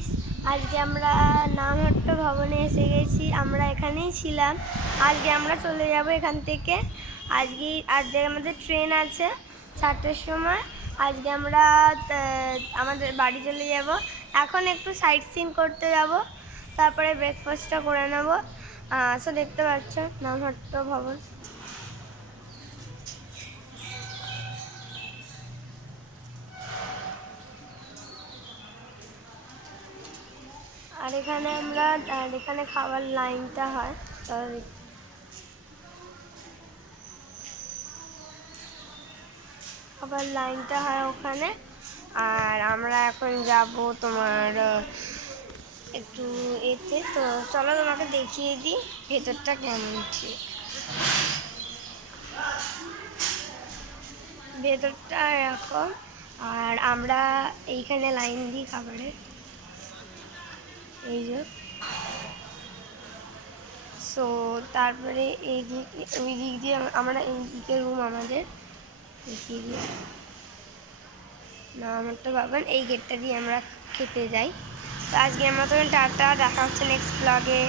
Guys, আজকে আমরা নামহট্ট ভবনে এসে গেছি। আমরা এখানেই ছিলাম। আজকে আমরা চলে যাব এখান থেকে। আজকে আমাদের ট্রেন আছে 4টের সময়। আজকে আমরা আমাদের বাড়ি চলে যাব। এখন একটু সাইট সিন করতে যাব, তারপরে ব্রেকফাস্টটা করে নেব। দেখতে পাচ্ছ নামহট্ট ভবন। আর এখানে খাবার লাইনটা হয়, খাবার লাইনটা হয় ওখানে। আর আমরা এখন যাব তোমার একটু এতে, তো চলো তোমাকে দেখিয়ে দিই ভেতরটা কেমন। ঠিক ভেতরটা এরকম। আর আমরা এইখানে লাইন দিই খাবারের, এই যে। সো তারপরে ওই দিক দিয়ে আমরা এই দিকে রুম আমাদের দেখিয়ে দিই। না, আমারটা ভাবেন এই গেটটা দিয়ে আমরা খেতে যাই। তো আজকে আমরা তো টাটা, দেখা হচ্ছে নেক্সট ব্লগে।